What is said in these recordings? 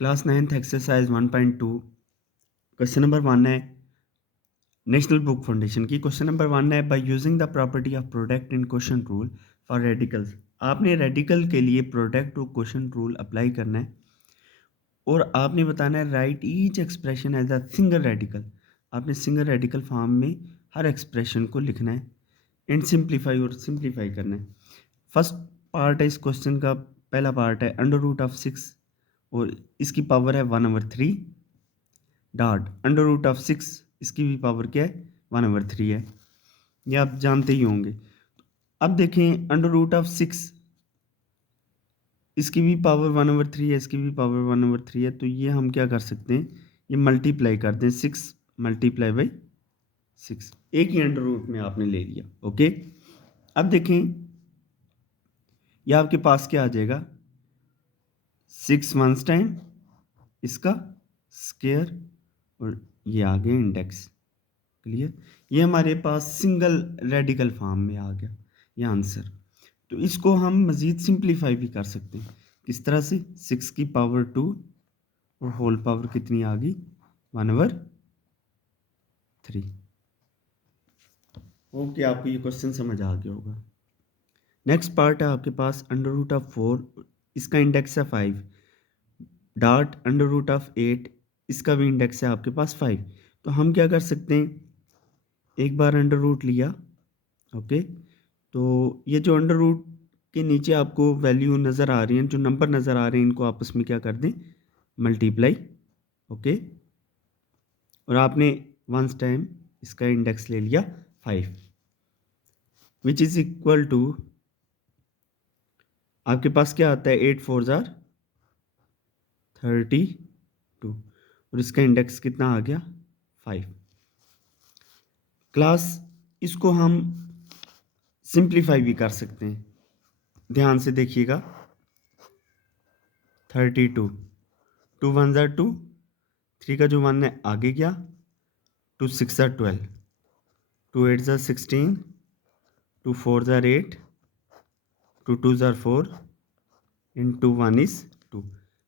Class 9th exercise 1.2 question number 1 है national book foundation की। Question number 1 है by using the property of product in question rule for radicals. आपने radical के लिए product और question rule apply करना है और आपने बताना है right each expression as a single radical. आपने सिंगल रेडिकल फॉर्म में हर एक्सप्रेशन को लिखना है एंड सिंप्लीफाई और सिंप्लीफाई करना है। फर्स्ट पार्ट है इस क्वेश्चन का, पहला पार्ट है अंडर रूट ऑफ 6 और इसकी पावर है 1/3 डॉट अंडर रूट ऑफ 6, इसकी भी पावर क्या है 1/3 है, ये आप जानते ही होंगे। अब देखें अंडर रूट ऑफ 6, इसकी भी पावर 1/3 है, इसकी भी पावर 1/3 है, तो ये हम क्या कर सकते हैं, ये मल्टीप्लाई कर दें 6 मल्टीप्लाई बाई 6, एक ही अंडर रूट में आपने ले लिया। ओके, अब देखें ये आपके पास क्या आ जाएगा 6 वंस टाइम इसका स्क्वायर और ये आ गया इंडेक्स। क्लियर, ये हमारे पास सिंगल रेडिकल फॉर्म में आ गया ये आंसर। तो इसको हम मज़ीद सिंप्लीफाई भी कर सकते हैं, किस तरह से 6 की पावर 2 और होल पावर कितनी आ गई 1/3। ओके, आपको ये क्वेश्चन समझ आ गया होगा। नेक्स्ट पार्ट है आपके पास अंडर रूट ऑफ 4, इसका इंडेक्स है 5 डॉट अंडर रूट ऑफ 8, इसका भी इंडेक्स है आपके पास 5। तो हम क्या कर सकते हैं, एक बार अंडर रूट लिया, ओके, तो ये जो अंडर रूट के नीचे आपको वैल्यू नज़र आ रही हैं, जो नंबर नज़र आ रहे हैं, इनको आपस में क्या कर दें मल्टीप्लाई। ओके, और आपने वंस टाइम इसका इंडेक्स ले लिया 5 विच इज़ इक्वल टू, आपके पास क्या आता है 8 4 जार 32 और इसका इंडेक्स कितना आ गया 5। क्लास इसको हम सिंप्लीफाई भी कर सकते हैं, ध्यान से देखिएगा 32 2 1 जार 2, 3 का जो 1 है आगे गया, 2 6 are 12, 2 8 are 16, 2 4 are 8, 2 2 are 4 and 2 1 is 2,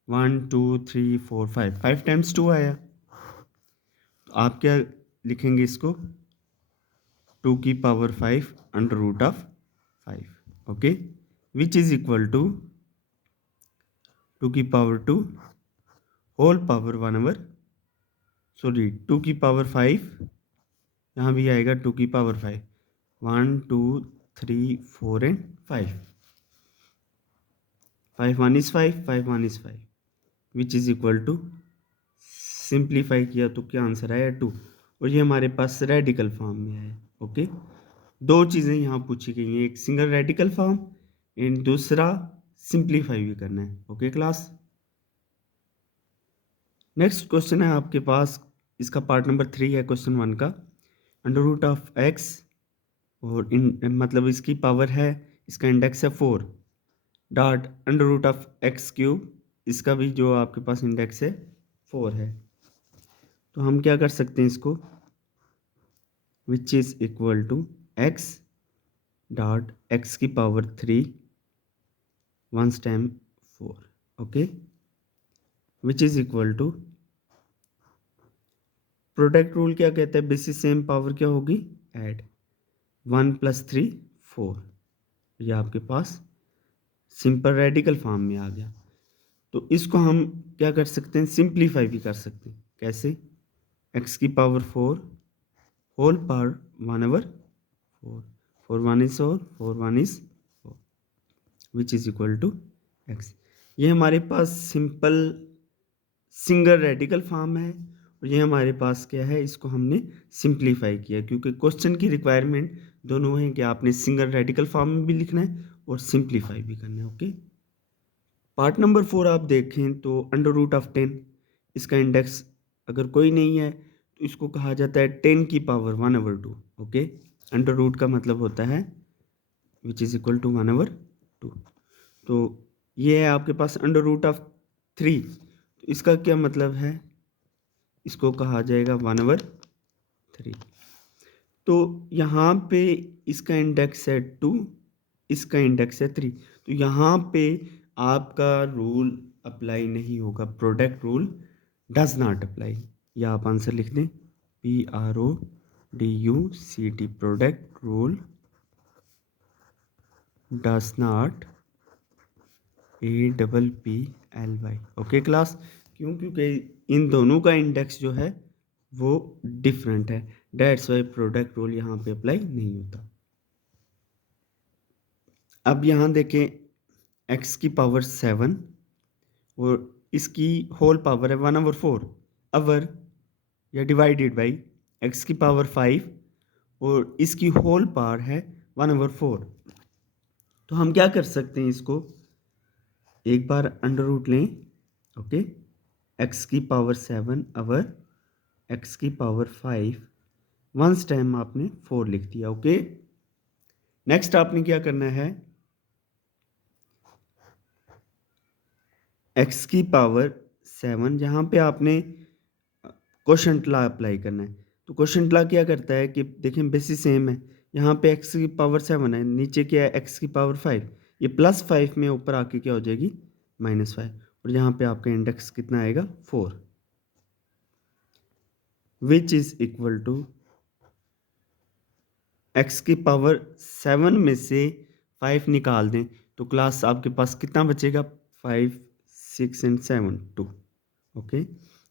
1 2 3 4 5, 5 times 2 आया। तो आप क्या लिखेंगे इसको 2 की power 5 under root of 5, okay, which is equal to 2 की पावर 2 होल पावर 1/, सॉरी 2 की पावर 5, यहाँ भी आएगा 2 की power 5, 1 2 3 4 and 5, 5 1 is 5, 5 1 is 5 which is equal to, simplify किया तो क्या आंसर आया 2, और ये हमारे पास रेडिकल फॉर्म में आया। ओके, दो चीज़ें यहाँ पूछी गई हैं, एक सिंगल रेडिकल फॉर्म एंड दूसरा सिंप्लीफाई भी करना है। ओके क्लास, नेक्स्ट क्वेश्चन है आपके पास, इसका पार्ट नंबर 3 है क्वेश्चन 1 का, अंडर रूट ऑफ एक्स और मतलब इसकी पावर है, इसका इंडेक्स है 4 dot under root of x cube, इसका भी जो आपके पास इंडेक्स है 4 है। तो हम क्या कर सकते हैं इसको, which is equal to x dot x की power 3 once time 4, okay, which is equal to, product rule क्या कहता है, बेसिस सेम पावर क्या होगी ऐड 1 + 3 4, ये आपके पास सिंपल रेडिकल फॉर्म में आ गया। तो इसको हम क्या कर सकते हैं, सिंप्लीफाई भी कर सकते हैं, कैसे, एक्स की power 4 whole power 1/4, 4 1 is 4, 4 1 is 4 which is equal to x. ये हमारे पास सिंपल सिंगल रेडिकल फॉर्म है और ये हमारे पास क्या है, इसको हमने सिंप्लीफाई किया क्योंकि क्वेश्चन की रिक्वायरमेंट दोनों है कि आपने सिंगल रेडिकल फॉर्म में भी लिखना है और सिंप्लीफाई भी करना है। ओके, पार्ट नंबर 4 आप देखें तो अंडर रूट ऑफ 10, इसका इंडेक्स अगर कोई नहीं है तो इसको कहा जाता है 10 की पावर 1/2। ओके, अंडर रूट का मतलब होता है विच इज़ इक्वल टू 1/2। तो ये है आपके पास अंडर रूट ऑफ 3, तो इसका क्या मतलब है, इसको कहा जाएगा 1/3। तो यहाँ पे इसका इंडेक्स है 2, इसका इंडेक्स है 3, तो यहाँ पे आपका रूल अप्लाई नहीं होगा, product rule does not apply, या आप आंसर लिख दें PRODUCT, product rule does not APPLY। Okay class, क्योंकि इन दोनों का इंडेक्स जो है वो डिफरेंट है, डेट्स वाई प्रोडक्ट रूल यहाँ पे अप्लाई नहीं होता। अब यहाँ देखें x की पावर 7 और इसकी होल पावर है 1/4 अवर, या डिवाइडेड बाई x की पावर 5 और इसकी होल पावर है 1/4। तो हम क्या कर सकते हैं, इसको एक बार अंडर रूट लें। ओके, x की पावर 7 अवर x की पावर 5, वंस टाइम आपने 4 लिख दिया। ओके, नेक्स्ट आपने क्या करना है, x की पावर 7 यहाँ पे आपने क्वोशंट लॉ अप्लाई करना है। तो क्वोशंट लॉ क्या करता है कि देखें बेसिस सेम है, यहाँ पे x की पावर 7 है, नीचे क्या है x की पावर 5, ये +5 में ऊपर आके क्या हो जाएगी -5, और यहाँ पे आपका इंडेक्स कितना आएगा 4, which is equal to x की पावर 7 में से 5 निकाल दें तो क्लास आपके पास कितना बचेगा, 5 6 एंड 7 2। ओके,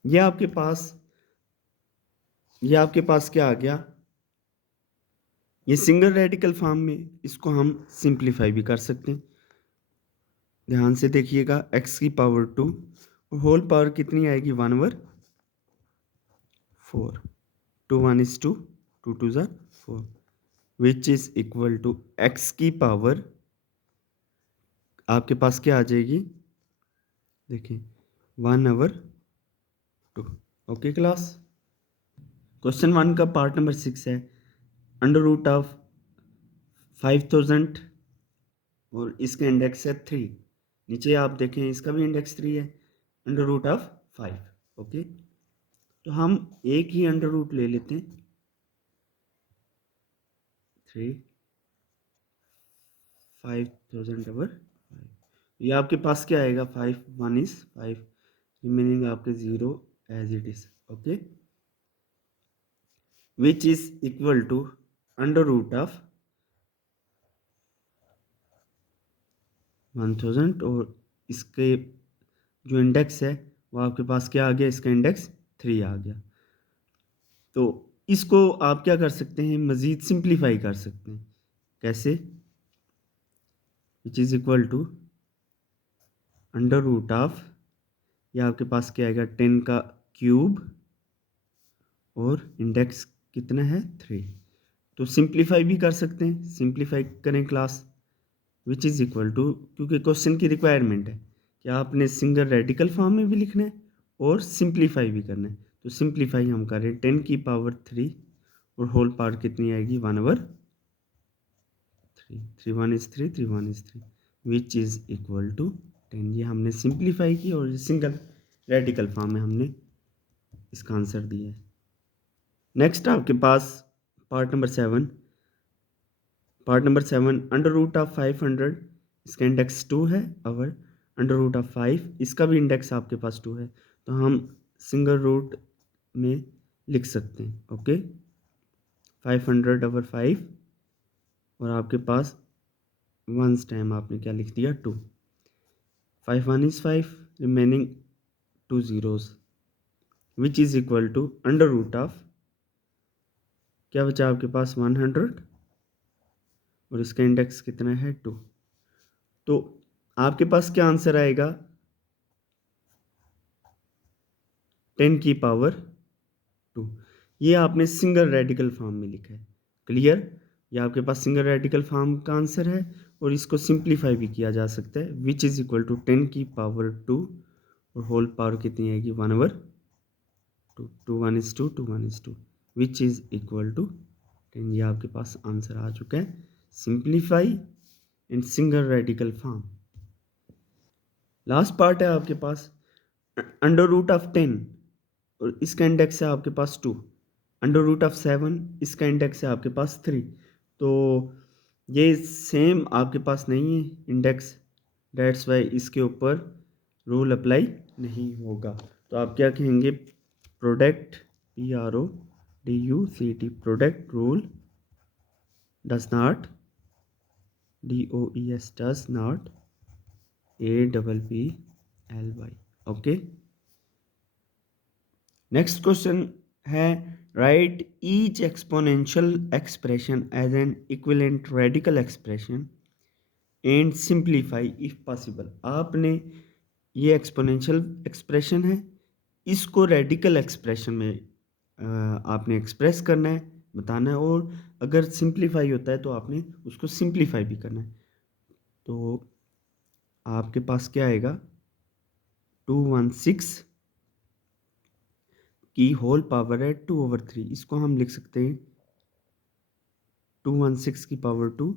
ये आपके पास क्या आ गया, ये सिंगल रेडिकल फॉर्म में, इसको हम सिंप्लीफाई भी कर सकते हैं। ध्यान से देखिएगा, x की पावर 2 और होल पावर कितनी आएगी 1/4, 2 1 is 2, 2 2 are 4, which is equal to x की पावर आपके पास क्या आ जाएगी, देखिए 1/2। ओके क्लास, क्वेश्चन 1 का पार्ट नंबर 6 है, अंडर रूट ऑफ 5000 और इसका इंडेक्स है 3, नीचे आप देखें इसका भी इंडेक्स 3 है, अंडर रूट ऑफ 5। ओके, तो हम एक ही अंडर रूट ले लेते हैं, 3 5000/5, ये आपके पास क्या आएगा, 5 1 is 5, रिमेनिंग आपके 0 as it is. Okay, which is equal to under root of 1000 और इसके जो इंडेक्स है वो आपके पास क्या आ गया, इसका इंडेक्स 3 आ गया। तो इसको आप क्या कर सकते हैं, मज़ीद सिंप्लीफाई कर सकते हैं, कैसे, which is equal to under root of, ये आपके पास क्या आएगा 10 का क्यूब और इंडेक्स कितना है 3, तो सिंप्लीफाई भी कर सकते हैं, सिंप्लीफाई करें class, which is equal to, क्योंकि क्वेश्चन की रिक्वायरमेंट है कि आपने सिंगल रेडिकल फॉर्म में भी लिखना है और सिंप्लीफाई भी करना है। तो सिंप्लीफाई हम करें 10 की पावर 3 और होल पावर कितनी आएगी 1/3, 3 1 is 3, 3 1 is 3, which is equal to 10। ये हमने सिंप्लीफाई की और सिंगल रेडिकल फॉर्म में हमने इसका आंसर दिया है। नेक्स्ट आपके पास part number 7, under root of 500, इसका इंडेक्स 2 है, और अंडर रूट ऑफ 5 इसका भी इंडेक्स आपके पास 2 है, तो हम सिंगल रूट में लिख सकते हैं। ओके, 500/5 और आपके पास वंस टाइम आपने क्या लिख दिया 2, 5 1 is 5, remaining 2 zeros, which is equal to under root of, क्या बचा आपके पास 100 और इसका इंडेक्स कितना है 2, तो आपके पास क्या आंसर आएगा 10 की पावर 2। ये आपने सिंगल रेडिकल फॉर्म में लिखा है, क्लियर, ये आपके पास सिंगल रेडिकल फॉर्म का आंसर है और इसको सिंप्लीफाई भी किया जा सकता है, विच इज़ इक्वल टू 10 की पावर 2 और होल पावर कितनी आएगी 1/2, 2 1 is 2, 2 1 is 2, which is equal to 10। ये आपके पास आंसर आ चुका है, simplify in single radical form. Last part है आपके पास अंडर रूट ऑफ 10 और इसका इंडेक्स है आपके पास 2, अंडर रूट ऑफ 7 इसका इंडेक्स है आपके पास 3, तो ये सेम आपके पास नहीं है इंडेक्स, डेट्स वाई इसके ऊपर रूल अप्लाई नहीं होगा। तो आप क्या कहेंगे, product PRODUCT product rule does not DOES does not APPLY। Okay, next question है right each exponential expression as an equivalent radical expression and simplify if possible. आपने ये एक्सपोनेंशियल एक्सप्रेशन है, इसको रेडिकल एक्सप्रेशन में आपने एक्सप्रेस करना है, बताना है, और अगर सिंप्लीफाई होता है तो आपने उसको सिंप्लीफाई भी करना है। तो आपके पास क्या आएगा, 216 की होल पावर है 2/3। इसको हम लिख सकते हैं 216 की पावर 2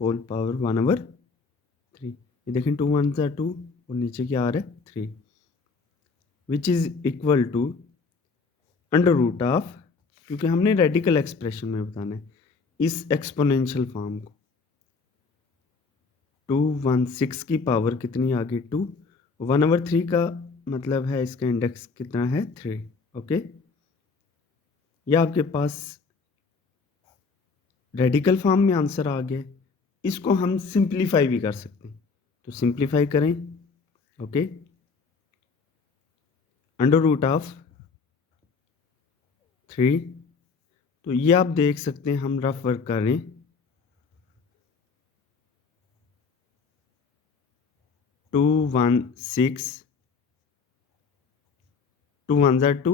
होल पावर 1/3। ये देखें 2 1 ज़ा 2 और नीचे क्या आ रहा है 3, which is equal to under root of, क्योंकि हमने रेडिकल एक्सप्रेशन में बताना है इस एक्सपोनेंशियल फॉर्म को, 216 की पावर कितनी आ गई 2, 1/3 का मतलब है इसका इंडेक्स कितना है 3। ओके, यह आपके पास रेडिकल फॉर्म में आंसर आ गया। इसको हम सिंप्लीफाई भी कर सकते हैं, तो सिंप्लीफाई करें। ओके, अंडर रूट ऑफ 3, तो ये आप देख सकते हैं, हम रफ वर्क कर रहे हैं, 216 2 1 ज़ा 2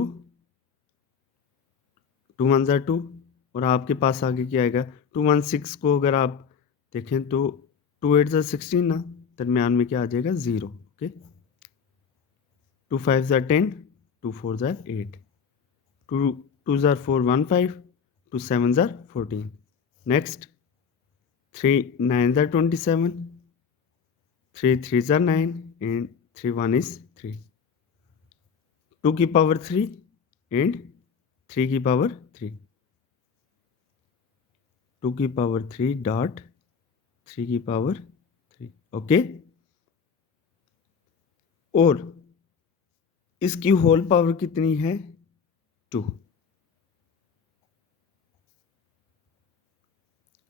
2 1 ज़ा 2 और आपके पास आगे क्या आएगा 216 को अगर आप देखें तो 2 8 ज़ा 16 ना, दरम्यान में क्या आ जाएगा 0। ओके, 2 5 ज़ा 10 2 4 ज़ा 8 2 2 ज़ा 4 1 5 2 7 ज़ा 14। नेक्स्ट 3 9 ज़ा 27 3 3 ज़ा 9 एंड 3 1 इज 3, 2 की पावर 3 एंड 3 की पावर 3, 2 की पावर 3 डॉट 3 की पावर 3। ओके, और इसकी होल पावर कितनी है 2।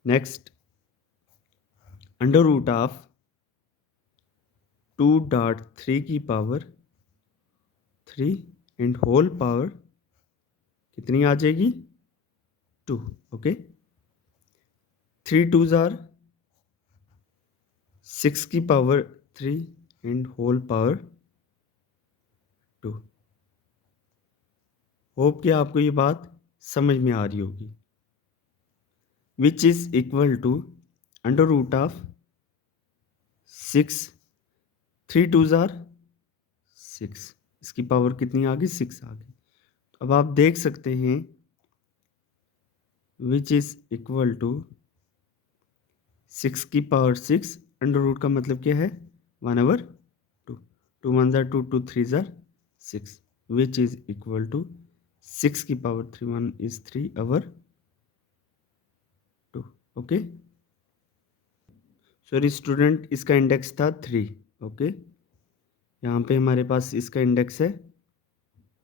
Next under root of 2 dot 3 की पावर 3 एंड होल पावर कितनी आ जाएगी 2। ओके, 3 2 ज़ार 6 की power 3 and whole power 2। Hope कि आपको ये बात समझ में आ रही होगी। Which is equal to under root of 6 3 2 are 6, इसकी पावर कितनी आ गई 6 आ गई। तो अब आप देख सकते हैं विच इज इक्वल टू 6 की पावर 6 अंडर रूट का मतलब क्या है 1/2, 2 1 ज़ार 2 2 3 ज़ार 6, विच इज इक्वल टू 6 की power 3 1 is 3/2। Okay, sorry student, इसका इंडेक्स था 3। ओके, यहाँ पे हमारे पास इसका इंडेक्स है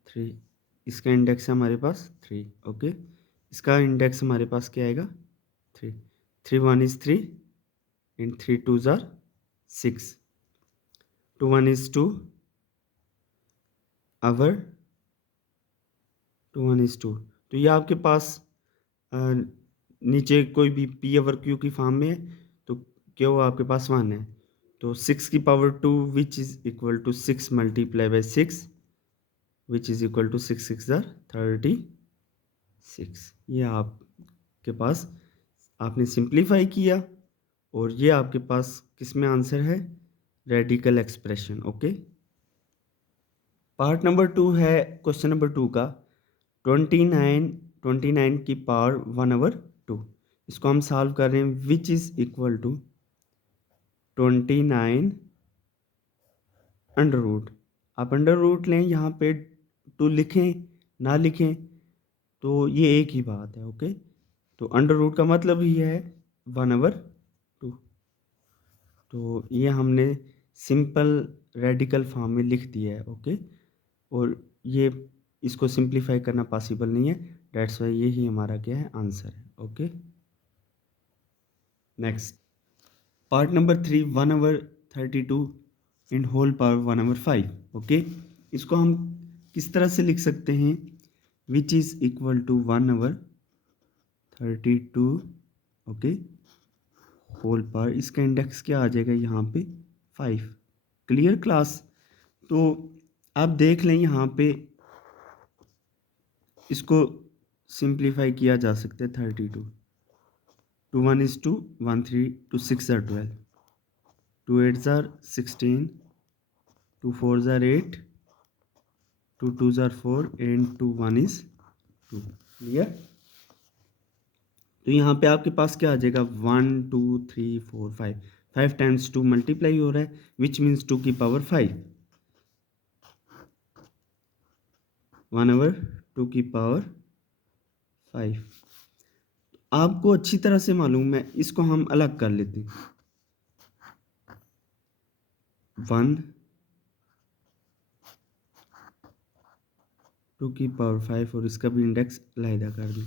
3, इसका इंडेक्स है हमारे पास 3। ओके, इसका इंडेक्स हमारे पास क्या आएगा 3, 3 1 is 3 and 3 2 are 6, 2 1 is 2 over 2 1 is 2। तो ये आपके पास नीचे कोई भी P ओवर Q की फॉर्म में है, तो Q आपके पास 1 है, तो 6 की power 2 which is equal to 6 multiply by 6 which is equal to 6 6 are 36। ये आपके पास आपने सिंप्लीफाई किया और ये आपके पास किस में आंसर है radical expression. Okay, part number 2 है क्वेश्चन नंबर 2 का 29 की पावर 1/2। इसको हम सॉल्व कर रहे हैं, which is equal to 29 under root. आप अंडर रूट लें, यहाँ पे 2 लिखें ना लिखें तो ये एक ही बात है। ओके, तो अंडर रूट का मतलब ही है 1/2। तो ये हमने सिंपल रेडिकल फॉर्म में लिख दिया है, ओके। और ये इसको सिंप्लीफाई करना पॉसिबल नहीं है, डेट्स वाई ये ही हमारा क्या है, आंसर है, okay. Next part number 3, 1/32 in whole power 1/5, okay. इसको हम किस तरह से लिख सकते हैं, which is equal to 1/32, okay, whole power, इसका इंडेक्स क्या आ जाएगा यहाँ पे 5। Clear class. तो आप देख लें यहाँ पे इसको सिंप्लीफाई किया जा सकता है 32, 2 1 is 2, 1 3, 2 6 are 12, 2 8 are 16, 2 4 are 8, 2 2 are 4 and 2 1 is 2। Clear. तो यहाँ पे आपके पास क्या आ जाएगा 1 2 3 4 5, 5 टाइम्स 2 मल्टीप्लाई हो रहा है, विच मीन्स 2 की पावर 5, 1/2 की पावर 5। आपको अच्छी तरह से मालूम है, इसको हम अलग कर लेते हैं, 1 2 की पावर 5 और इसका भी इंडेक्स अलहदा कर दें,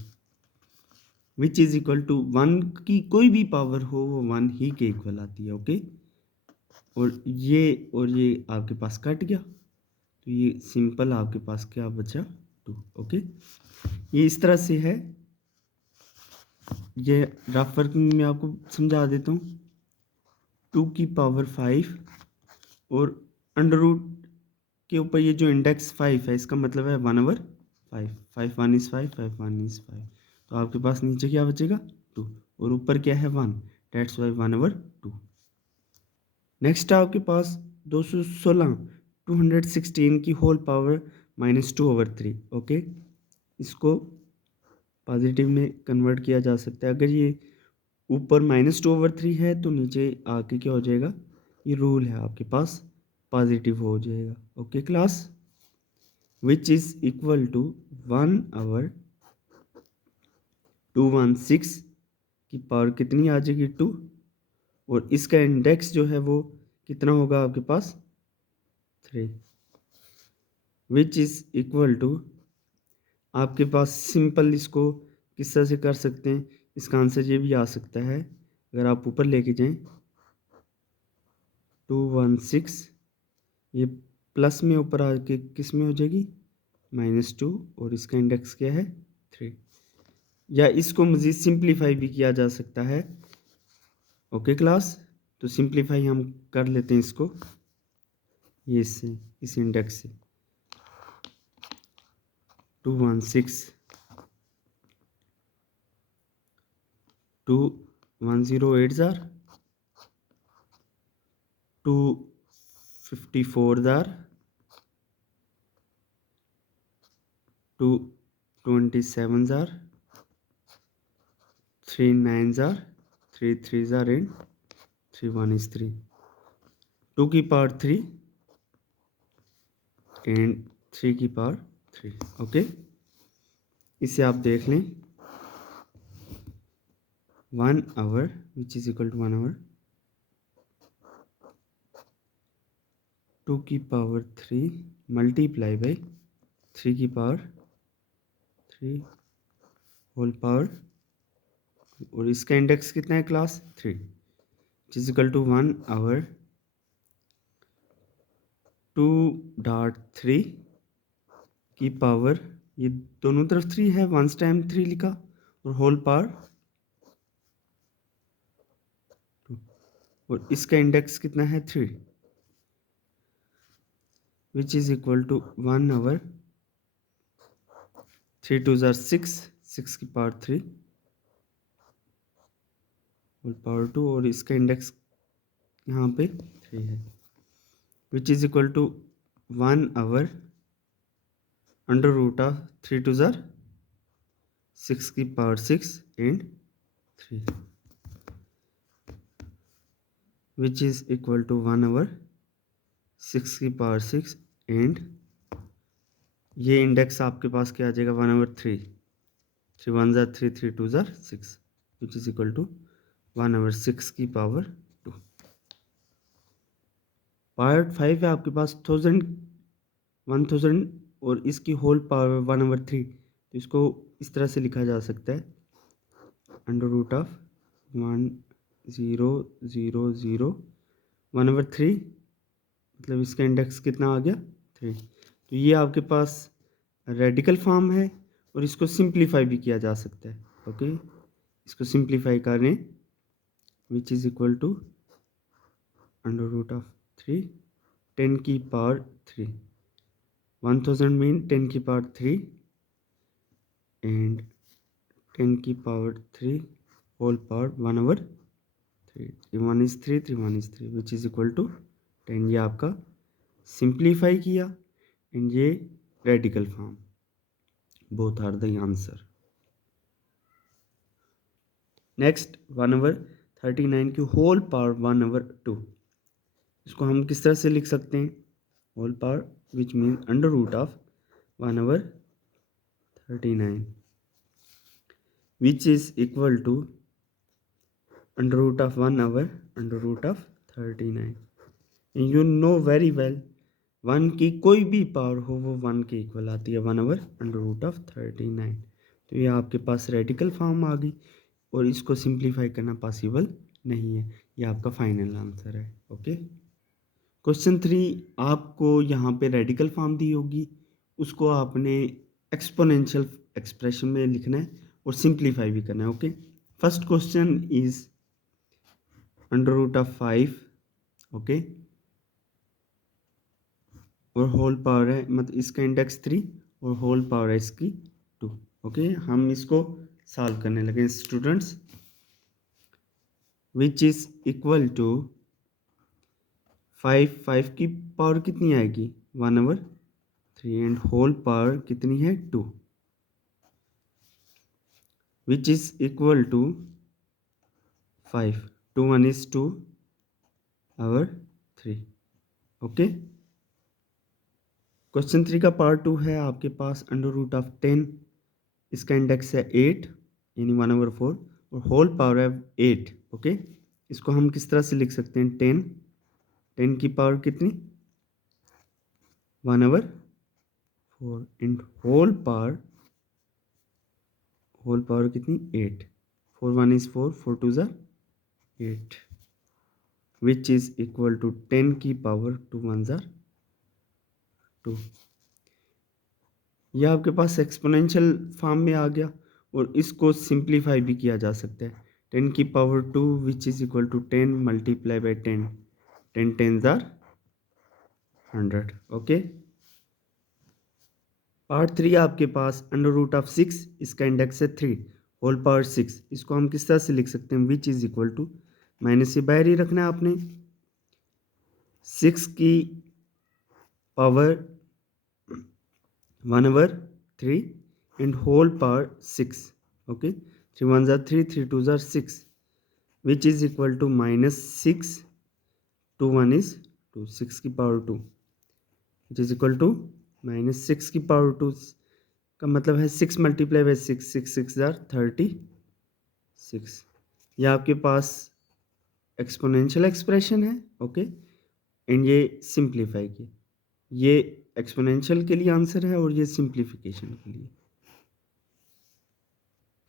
विच इज़ इक्वल टू 1 की कोई भी पावर हो वो 1 ही के इक्वल आती है, ओके। और ये आपके पास कट गया, तो ये सिंपल आपके पास क्या बचा 2, ओके। ये इस तरह से है, ये रफ वर्किंग में आपको समझा देता हूँ। 2 की पावर 5 और अंडर रूट के ऊपर ये जो इंडेक्स 5 है, इसका मतलब है 1/5, 5 1 is 5, 5 1 is 5, तो आपके पास नीचे क्या बचेगा 2 और ऊपर क्या है 1, डेट्स वाई 1/2। नेक्स्ट आपके पास 216 216 की होल पावर -2/3, ओके। इसको पॉजिटिव में कन्वर्ट किया जा सकता है, अगर ये ऊपर -2/3 है तो नीचे आके क्या हो जाएगा, ये रूल है आपके पास, पॉजिटिव हो जाएगा, okay class. Which is equal to 1/216 की पावर कितनी आ जाएगी 2, और इसका इंडेक्स जो है वो कितना होगा आपके पास 3, विच इज़ इक्वल टू, आपके पास सिंपल इसको किस तरह से कर सकते हैं, इसका आंसर ये भी आ सकता है, अगर आप ऊपर लेके जाएं 216, ये प्लस में ऊपर आके किस में हो जाएगी -2, और इसका इंडेक्स क्या है 3, या इसको मज़ीद सिंप्लीफाई भी किया जा सकता है, ओके क्लास। तो सिंप्लीफाई हम कर लेते हैं इसको, ये इससे, इस इंडेक्स से 216 2 108 jar 254 jar 227 jar 39 jar 33 jar and 31 is 3, 2 की पावर 3 एंड 3 की पावर 3, ओके। इसे आप देख लें 1 over which is equal to 1 over 2 की पावर 3 मल्टीप्लाई बाई 3 की पावर 3 होल पावर, और इसका इंडेक्स कितना है class 3, which is equal to 1 over 2.3 की पावर, ये दोनों तरफ 3 है, वंस टाइम 3 लिखा, और होल पावर 2, और इसका इंडेक्स कितना है 3, which is equal to 1 over 3 2 are 6, 6 की पावर 3 होल पावर 2, और इसका इंडेक्स यहाँ पे 3 है, which is equal to 1 over under root of 3 2 are 6 की power 6 and 3, which is equal to 1 over 6 की पावर 6 एंड ये इंडेक्स आपके पास क्या आ जाएगा 1/3, 3 1 are 3 3 2 are 6, which is equal to 1/6 की पावर 2। पार्ट 5 है आपके पास 1000 और इसकी होल पावर 1/3, तो इसको इस तरह से लिखा जा सकता है √1000 मतलब इसका इंडेक्स कितना आ गया 3। तो ये आपके पास रेडिकल फॉर्म है और इसको सिंप्लीफाई भी किया जा सकता है। ओके, इसको सिंप्लीफाई करें विच इज़ इक्वल टू √3 10 की पावर 3, 1000 मीन 10 की पावर 3 एंड 10 की power 3 whole power 1/3, 1 is 3 3 1 is 3 which is equal to 10। ये आपका सिंप्लीफाई किया एंड ये radical form, both are the answer. Next 1/39 की होल पावर 1/2, इसको हम किस तरह से लिख सकते हैं? Whole power which mean √1/39 which is equal to √1/39। You know very well 1 की कोई भी पावर हो वो 1 के इक्वल आती है 1/√39। तो ये आपके पास रेडिकल फॉर्म आ गई और इसको सिंप्लीफाई करना पॉसिबल नहीं है। ये आपका फाइनल आंसर है। ओके, क्वेश्चन 3 आपको यहाँ पे रेडिकल फॉर्म दी होगी, उसको आपने एक्सपोनेंशियल एक्सप्रेशन में लिखना है और सिंप्लीफाई भी करना है। Okay, first question is √5 okay और होल पावर है, मतलब इसका इंडेक्स 3 और होल पावर है इसकी 2। ओके, हम इसको सॉल्व करने लगे students, which is equal to 5 की पावर कितनी आएगी 1/3 एंड होल पावर कितनी है 2, which is equal to 5 2 1 is 2/3। Okay, question 3 का पार्ट 2 है आपके पास √10, इसका इंडेक्स है 8 यानी 1/4 और होल पावर है 8। ओके, इसको हम किस तरह से लिख सकते हैं? 10 की पावर कितनी 1/4 एंड होल पावर कितनी 8, 4 1 is 4 4 2 is 8 which is equal to 10 की पावर 2 1 is 2। यह आपके पास एक्सपोनेंशियल फॉर्म में आ गया और इसको सिंप्लीफाई भी किया जा सकता है 10 की power 2 which is equal to 10 multiply by 10, 10 10s are 100। Okay, part 3 आपके पास √6, इसका इंडेक्स है 3 होल पावर 6, इसको हम किस तरह से लिख सकते हैं? Which is equal to minus से बाहर ही रखना है आपने, 6 की power 1/3 and whole power 6। Okay, 3 1s are 3 3 2s are 6 which is equal to -6 2 1 is 2 6 की power 2 which is equal to -6 की पावर 2 का मतलब है 6 मल्टीप्लाई बाई 6 6 6 are 36। यह आपके पास एक्सपोनेंशियल एक्सप्रेशन है। ओके, एंड ये सिंप्लीफाई की, ये एक्सपोनेंशियल के लिए आंसर है और ये सिंप्लीफिकेशन के लिए।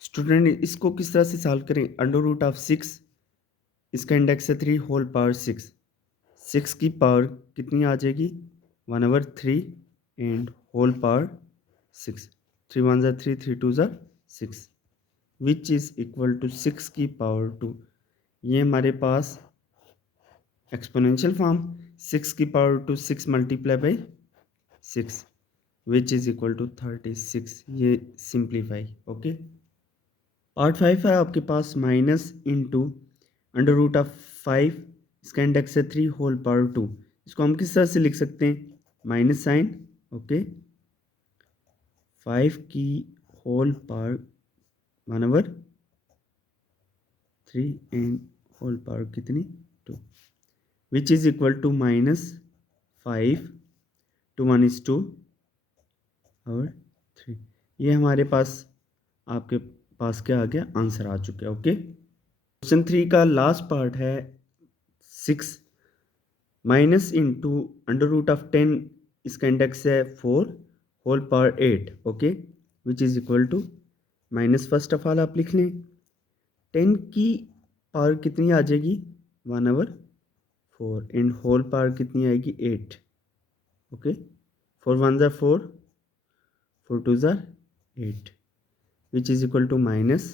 स्टूडेंट इसको किस तरह से सॉल्व करें? √6, इसका इंडेक्स है 3 होल पावर 6, 6 की पावर कितनी आ जाएगी 1/3 and whole power 6, 3 1s are 3 3 2s are 6 which is equal to 6 की पावर 2। ये हमारे पास एक्सपोनेंशियल फॉर्म 6 की power 2 6 multiply by 6 which is equal to 36। ये सिंप्लीफाई। ओके, पार्ट 5 है आपके पास माइनस इंटू √5, इसका इंडेक्स है 3 होल पावर 2, इसको हम किस तरह से लिख सकते हैं? Minus sign. ओके, 5 की whole power 1/3 and whole power कितनी 2 which is equal to -5 2 1 is 2/3। ये हमारे पास आपके पास क्या आ गया? आंसर आ चुका है। ओके, क्वेश्चन 3 का लास्ट पार्ट है 6 minus into under root of 10, इसका इंडेक्स है 4 whole power 8, okay, which is equal to minus, first of all आप लिख लें 10 की पावर कितनी आ जाएगी 1/4 एंड होल पावर कितनी आएगी 8, ओके, 4 1 ज़ा 4, 4 2 ज़ा 8, which is equal to minus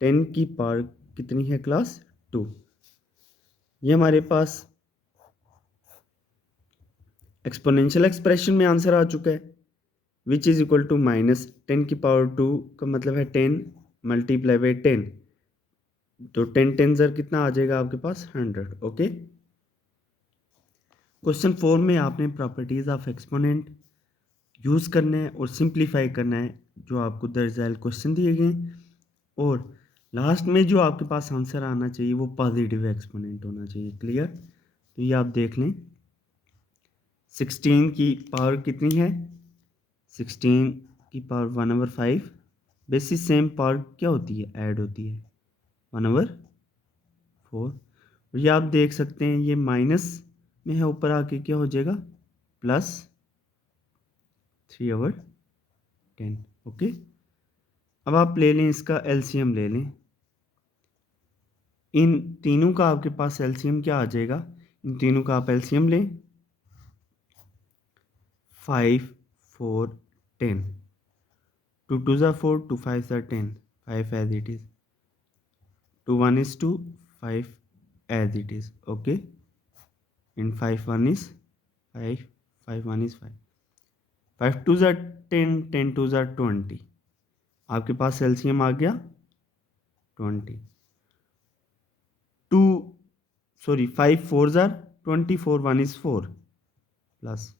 10 की पावर कितनी है क्लास 2। ये हमारे पास एक्सपोनेंशियल एक्सप्रेशन में आंसर आ चुका है, which is equal to minus 10 की पावर 2 का मतलब है 10 मल्टीप्लाई बाई 10, तो 10 10 ज़र कितना आ जाएगा आपके पास 100, ओके। क्वेश्चन 4 में आपने प्रॉपर्टीज़ ऑफ एक्सपोनेंट यूज़ करना है और सिंप्लीफाई करना है जो आपको दरअसल क्वेश्चन दिए गए, और लास्ट में जो आपके पास आंसर आना चाहिए वो पॉजिटिव एक्सपोनेंट होना चाहिए, क्लियर। तो ये आप देख लें 16 की पावर कितनी है 16 की पावर 1/5, बेसिस सेम पावर क्या होती है ऐड होती है 1/4, और ये आप देख सकते हैं ये माइनस में है, ऊपर आके क्या हो जाएगा प्लस 3/10, ओके। अब आप ले लें इसका एलसीएम ले लें, इन तीनों का आपके पास एलसीएम क्या आ जाएगा, इन तीनों का आप एलसीएम लें 5 4 10, 2 2 ज़ा 4, 2 5 ज़ा 10, 5 as it is, 2 1 is 2, 5 as it is, okay, and 5 1 is 5, 5 1 is 5, 5 2 ज़ा 10, 10 2 ज़ा 20, आपके पास एलसीएम आ गया 20, 2 सॉरी 5 4 ज़ा 20, 4 1 is 4 प्लस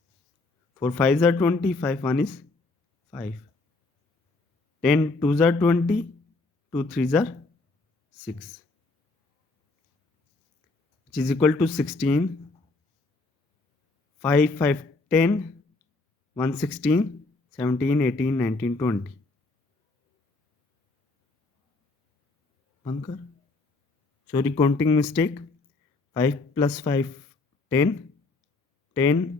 4 5 ज़ा 20, 5 1 is 5, 10 2 ज़ा 20, 2 3 ज़ा 6, which is equal to 16, 5 5 10, 1 16, 17 18 19 20, बंद कर, sorry counting mistake, 5 + 5 10, 10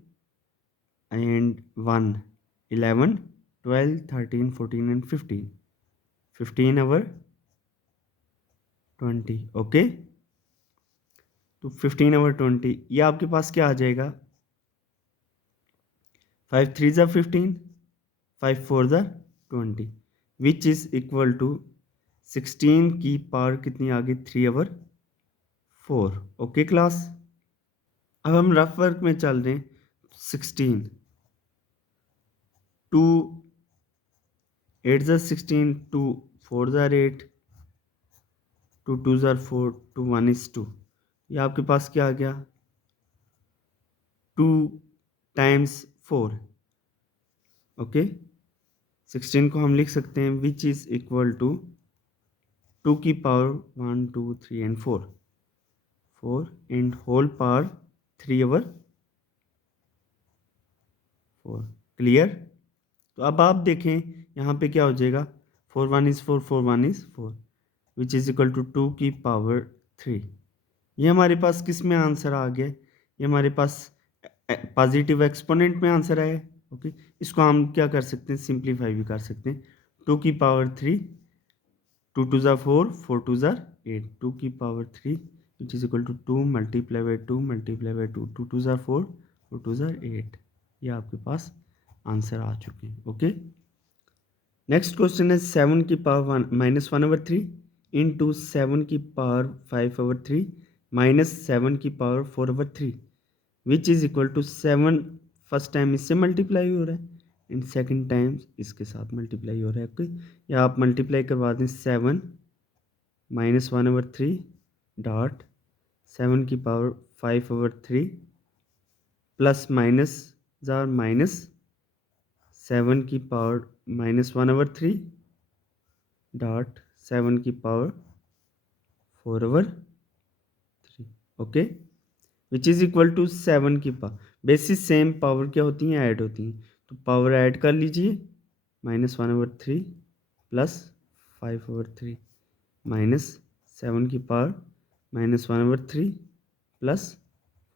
and 1 11, 12 13 14 and 15, 15/20, okay. तो 15/20 ये आपके पास क्या आ जाएगा 5 3 ज़ा 15, 5 4 ज़ा 20, विच इज़ इक्वल टू 16 की पावर कितनी आ गई 3/4, ओके क्लास। अब हम रफ वर्क में चल रहे हैं 16, 2 8 ज़ा 16, 2 4 ज़ा 8, 2 2 ज़ा 4, 2 1 is 2, ये आपके पास क्या आ गया 2 टाइम्स 4, ओके। 16 को हम लिख सकते हैं विच इज़ इक्वल टू 2 की power 1 2 3 and 4, 4 and whole power 3/4, clear. तो अब आप देखें यहाँ पे क्या हो जाएगा 4 1 is 4, 4 1 is 4, which is equal to 2 की पावर 3, ये हमारे पास किस में आंसर आ गया, ये हमारे पास पॉजिटिव एक्सपोनेंट में आंसर आया, ओके। इसको हम क्या कर सकते हैं सिंप्लीफाई भी कर सकते हैं, 2 की पावर 3, 2 2 ज़ा 4, 4 2 ज़ा 8, 2 की power 3 which is equal to 2 multiply by 2 multiply by 2, 2 2 ज़ा 4, 4 2 ज़ा 8, ये आपके पास आंसर आ चुके हैं, ओके। नेक्स्ट क्वेश्चन है 7 की पावर -1/3 इंटू 7 की पावर 5/3 माइनस 7 की power 4/3, which is equal to 7 first time इससे मल्टीप्लाई हो रहा है एंड सेकंड टाइम इसके साथ मल्टीप्लाई हो रहा है, ओके। या आप मल्टीप्लाई करवा दें 7 -1/3 डॉट 7 की पावर 5/3 प्लस माइनस जार माइनस 7 की पावर -1/3 डॉट 7 की power 4/3, okay, which is equal to 7 की पावर, बेसिस सेम पावर क्या होती हैं ऐड होती हैं, तो पावर ऐड कर लीजिए -1/3 प्लस 5/3 माइनस 7 की पावर -1/3 प्लस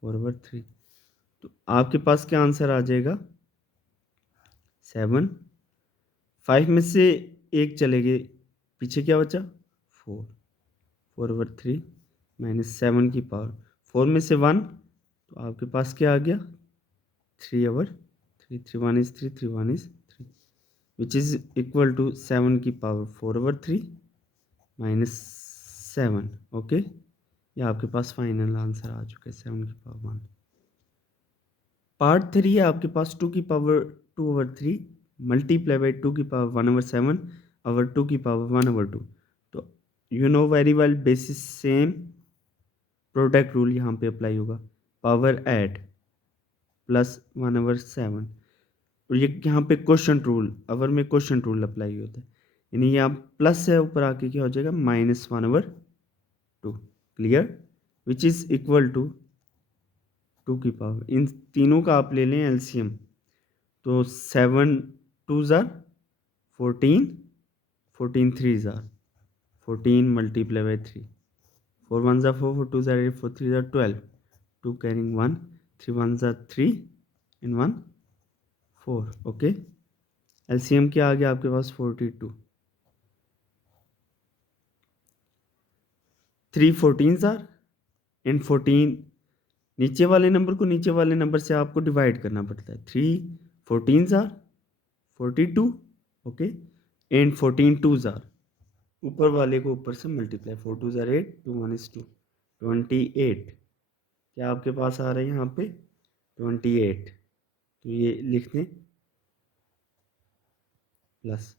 4/3। तो आपके पास क्या आंसर आ जाएगा? 7। 5 में से 1 चले गए, पीछे क्या बचा? 4। 4/3 माइनस 7 की पावर 4 में से 1, तो आपके पास क्या आ गया? 3/3। 3 1 is 3, 3 1 is 3, which is equal to 7 की पावर 4/3 माइनस 7। ओके, ये आपके पास फाइनल आंसर आ चुका है 7 की पावर 1। पार्ट 3 है आपके पास 2 की पावर 2/3 मल्टीप्लाई बाई 2 की पावर 1/7 ओवर 2 की पावर 1/2। तो you know very well basis same product rule यहाँ पे अप्लाई होगा। पावर ऐड प्लस 1/7, और ये यहाँ पे क्वेश्चन रूल, अवर में क्वेश्चन रूल अप्लाई होता है, यानी यहाँ प्लस है, ऊपर आके क्या हो जाएगा? -1/2। Clear? Which is equal to 2 की पावर, इन तीनों का आप ले लें एलसीएम, तो 7 2 ज़ार 14, 14 3 ज़ार 14 मल्टीप्लाई बाई 3, 4 1 ज़ार 4, 4 2 ज़ार 8, 4 3 ज़ार 12, 2 कैरिंग 1, 3 1 ज़ार 3 and 1 4। ओके, एलसीएम क्या आ गया आपके पास? 42। 3 14 ज़ार एंड 14, नीचे वाले नंबर को नीचे वाले नंबर से आपको डिवाइड करना पड़ता है। 3 14 ज़ार 42, ओके, एंड 14 2 ज़ार, ऊपर वाले को ऊपर से मल्टीप्लाई, 4 2 ज़ार 8, 2 1 is 2, 28। क्या आपके पास आ रहा है यहाँ पे? 28। तो ये लिख दें प्लस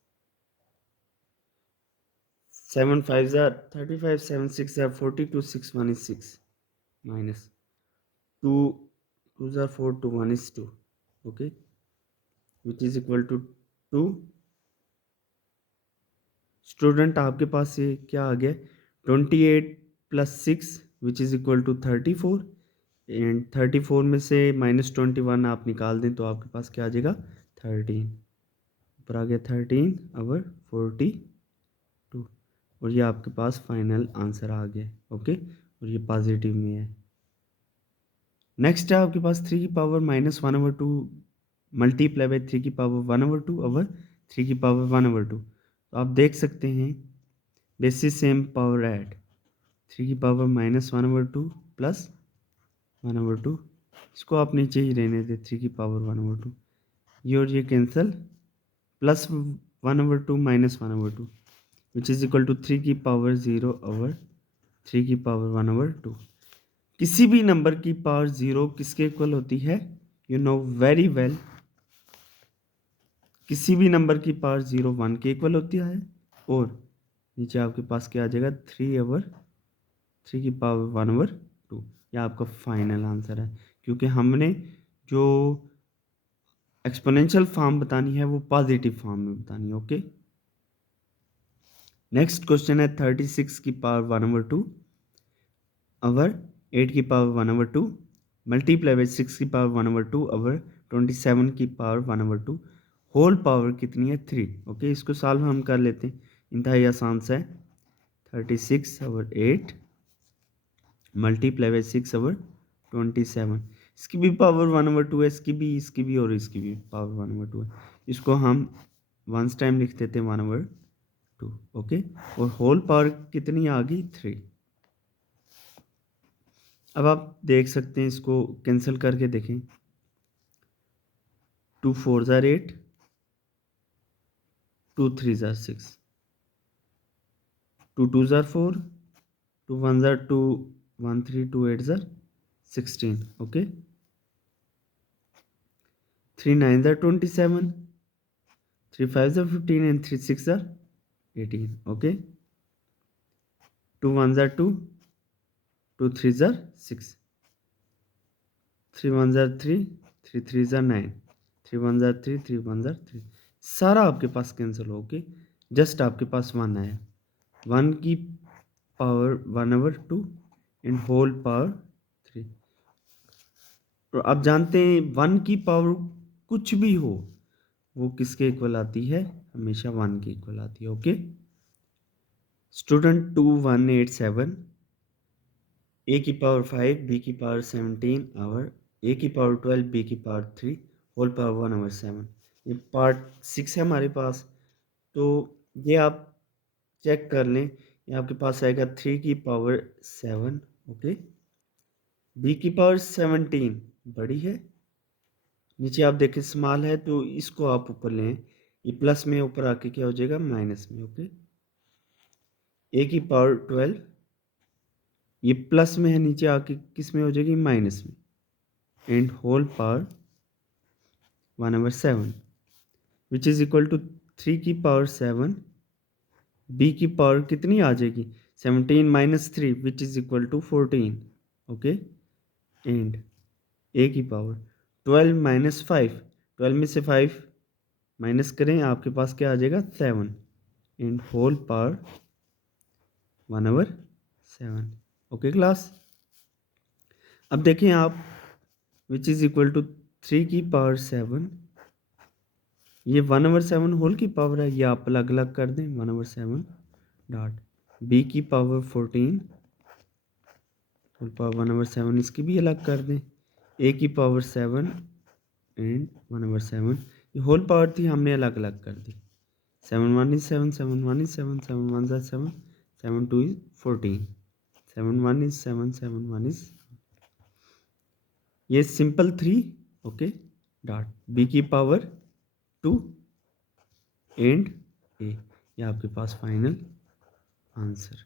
7 5 ज़ार 35, 7 6 ज़ार 42, 6 1 is 6, माइनस 2 2 ज़ार 4, 2 1 is 2, okay, which is equal to 2। Student आपके पास ये क्या आ गया? 28 plus 6 which is equal to 34, and 34 में से -21 आप निकाल दें तो आपके पास क्या आ जाएगा? 13। ऊपर आ गया 13/42, और ये आपके पास फाइनल आंसर आ गया। ओके, और ये पॉजिटिव में है। नेक्स्ट है आपके पास 3 की पावर -1/2 मल्टीप्लाई बाई 3 की पावर 1/2 ओवर 3 की पावर 1/2। तो आप देख सकते हैं बेसिस सेम पावर ऐड, 3 की पावर -1/2 प्लस 1/2, इसको आप नीचे ही रहने दें, 3 की पावर 1/2, ये और ये cancel, plus 1/2 minus 1/2 which is equal to 3 की पावर 0 ओवर 3 की पावर 1/2। किसी भी नंबर की पावर 0 किसके इक्वल होती है? यू नो वेरी वेल, किसी भी नंबर की पावर 0 1 के इक्वल होती है, और नीचे आपके पास क्या आ जाएगा? 3 की पावर 1/2। यह आपका फाइनल आंसर है, क्योंकि हमने जो एक्सपोनेंशियल फॉर्म बतानी है वो पॉजिटिव फॉर्म में बतानी है। ओके, नेक्स्ट क्वेश्चन है 36 की पावर 1/2 ओवर 8 की पावर 1/2 मल्टीप्लाई बाई 6 की पावर 1/2 ओवर 27 की पावर 1/2, होल पावर कितनी है? 3। ओके, इसको सॉल्व हम कर लेते हैं, इंतहाई आसान सा है। 36 ओवर 8 मल्टीप्लाई बाई 6 ओवर 27, इसकी भी पावर 1/2 है, इसकी भी और इसकी भी पावर 1/2 है। इसको हम वंस टाइम लिख देते हैं 1/2। ओके, और होल पावर कितनी आ गई? 3। अब आप देख सकते हैं, इसको कैंसिल करके देखें, 2 4 ज़ार 8, 2 3 ज़ार 6, 2 2 ज़ार 4, 2 1 ज़ार 2, 1 3, 2 8 ज़ार 16। ओके, 3 9 ज़ार 27, 3 5 ज़ार 15 and 3 6 ज़ार 18। ओके, 2 1 ज़ार 2, 2 3 ज़ार 6, 3 1 ज़ार 3, 3 3 ज़ार 9, 3 1 ज़ार 3, 3 1 ज़ार 3, सारा आपके पास कैंसिल हो के जस्ट आपके पास 1 आया। 1 की पावर 1/2 एंड होल पावर 3। तो आप जानते हैं 1 की पावर कुछ भी हो वो किसके इक्वल आती है? हमेशा 1 के इक्वल आती है। ओके स्टूडेंट, 2187 ए की पावर 5 बी की पावर 17 और ए की पावर 12 बी की पावर 3 होल पावर 1 ओवर 7। ये पार्ट 6 है हमारे पास। तो ये आप चेक कर लें, ये आपके पास आएगा 3 की पावर 7, ओके। बी की पावर 17 बड़ी है, नीचे आप देखें स्मॉल है, तो इसको आप ऊपर लें, ये प्लस में ऊपर आके क्या हो जाएगा माइनस में, ओके। ए की पावर 12 ये प्लस में है, नीचे आके किस में हो जाएगी माइनस में, and whole power 1 over 7 which is equal to 3 की पावर 7 बी की पावर कितनी आ जाएगी 17 minus 3 which is equal to 14, okay. And a की पावर 12 माइनस 5, 12 में से 5 माइनस करें, आपके पास क्या आ जाएगा 7, and whole power 1 over 7, okay class. अब देखें आप, विच इज इक्वल टू 3 की पावर 7, ये 1 ओवर 7 होल की पावर है, ये आप अलग अलग कर दें, 1 ओवर 7 डॉट बी की पावर 14 होल पावर 1 ओवर 7 इसकी भी अलग कर दें, ए की पावर 7 एंड 1 ओवर 7, ये होल पावर थी हमने अलग अलग कर दी। 7 1 is 7, 7 1 is 7, 7 1 is 7, 7 2 is 14, 7 1 is 7, 7 1 is, ये सिंपल 3, ओके, डॉट बी की पावर 2 एंड ए, ये आपके पास फाइनल आंसर।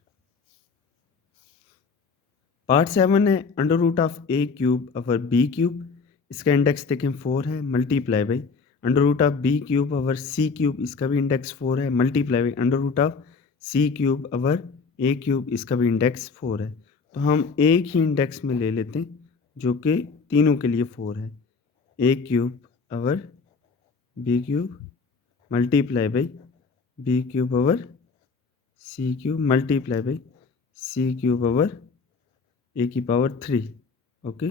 पार्ट 7 है under root of A cube over B cube, इसका इंडेक्स देखें 4 है, multiply by under root of B cube over C cube, इसका भी इंडेक्स 4 है, multiply by under root of C cube over A cube, इसका भी index 4 है। तो हम एक ही इंडेक्स में ले लेते हैं जो कि तीनों के लिए 4 है, a cube over B cube multiply by b cube over C cube multiply by c cube over a की पावर 3, ओके।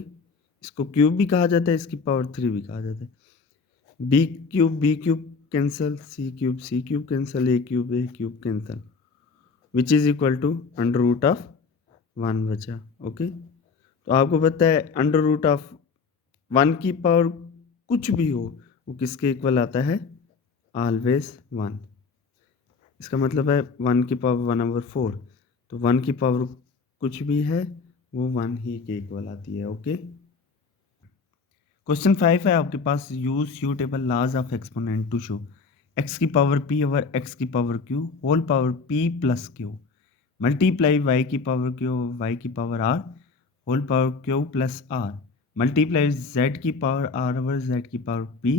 इसको क्यूब भी कहा जाता है, इसकी पावर 3 भी कहा जाता है। B cube cancel, C cube cancel, A cube cancel, which is equal to under root of 1 बचा, ओके। तो आपको पता है अंडर रूट ऑफ 1 की पावर कुछ भी हो वो किसके इक्वल आता है, ऑलवेज 1। इसका मतलब है 1 की पावर 1 ओवर 4, तो 1 की पावर कुछ भी है वो 1 ही के इक्वल आती है, ओके। क्वेश्चन 5 है आपके पास, use suitable laws of exponent to show x की पावर पी ओवर एक्स की power q whole power p plus q multiply Y की पावर क्यू वाई की power r whole power Q plus r multiply Z की power r over z की power p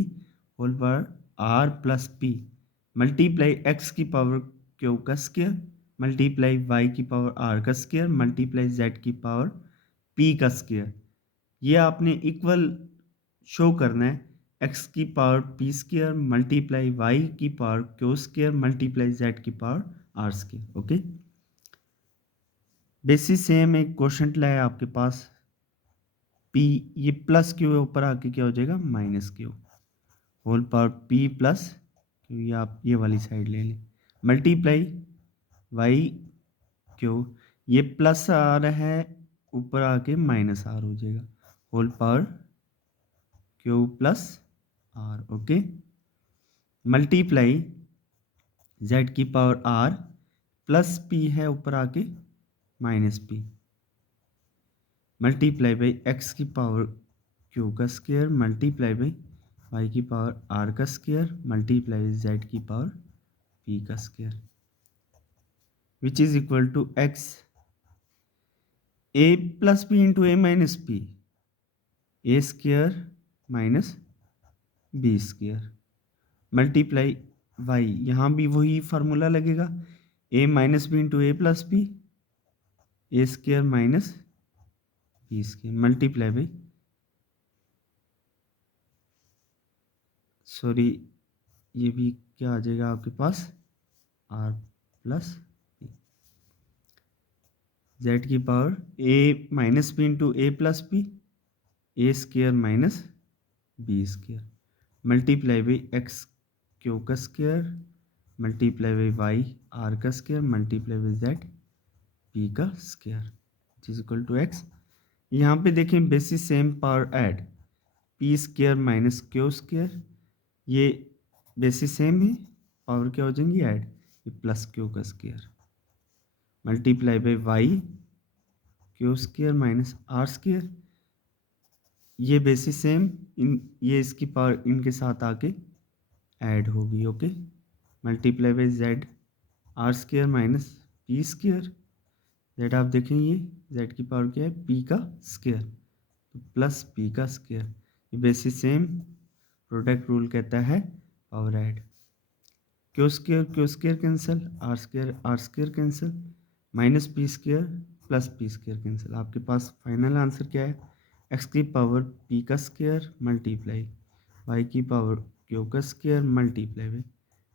whole power are plus p multiply x की power Q का square multiply Y की power are का square multiply Z की power P का square. ये आपने इक्वल शो करना है, एक्स की power p square multiply Y की power q square multiply Z की power r square, okay. Basis same एक क्वेश्चन लाया आपके पास, पी ये प्लस क्यू है, ऊपर आके क्या हो जाएगा minus q whole power p plus q, ये आप ये वाली साइड ले लें मल्टीप्लाई वाई क्यू, ये प्लस आ रहा है ऊपर आके माइनस आर हो जाएगा whole power Q plus R, okay. Multiply Z की पावर आर प्लस पी है ऊपर आके minus P multiply by X की पावर क्यू का स्क्वायर मल्टीप्लाई बाई वाई की पावर आर का स्क्वायर मल्टीप्लाई जेड की पावर पी का square which is equal to X A plus P into A minus P A square minus B square multiply Y, यहाँ भी वही formula लगेगा, ए minus b into a plus b a square minus B square multiply by, sorry ये भी क्या आ जाएगा आपके पास आर प्लस जेड की power a minus b into a plus b a square minus B square multiply by x q का square multiply by y r का square multiply by z p का square, which is equal to x. यहाँ पे देखें basis same power add, P square minus Q square, ये basis same है, power क्या हो जाएंगी ऐड, ये प्लस क्यू का square multiply by Y Q square minus R square, ये बेसिस सेम, इन ये इसकी पावर इनके साथ आके ऐड होगी, okay. Multiply by Z R square minus P square, Z आप देखें ये जेड की पावर क्या है, पी का स्क्र, तो प्लस पी का स्क्र, ये बेसिस सेम, प्रोडक्ट रूल कहता है power add, Q square cancel, R square cancel, minus P square plus P square cancel, आपके पास फाइनल आंसर क्या है, एक्स की पावर पी का स्क्र मल्टीप्लाई वाई की पावर क्यू का स्क्र मल्टीप्लाई बाई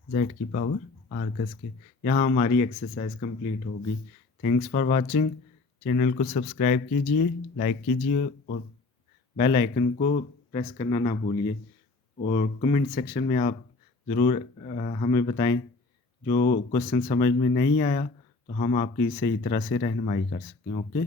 जेड की पावर आर का स्क्र। यहाँ हमारी एक्सरसाइज कंप्लीट होगी। Thanks for watching. चैनल को सब्सक्राइब कीजिए, लाइक कीजिए और बेल आइकन को प्रेस करना ना भूलिए, और कमेंट सेक्शन में आप ज़रूर हमें बताएं जो क्वेश्चन समझ में नहीं आया, तो हम आपकी सही तरह से रहनुमाई कर सकें, ओके।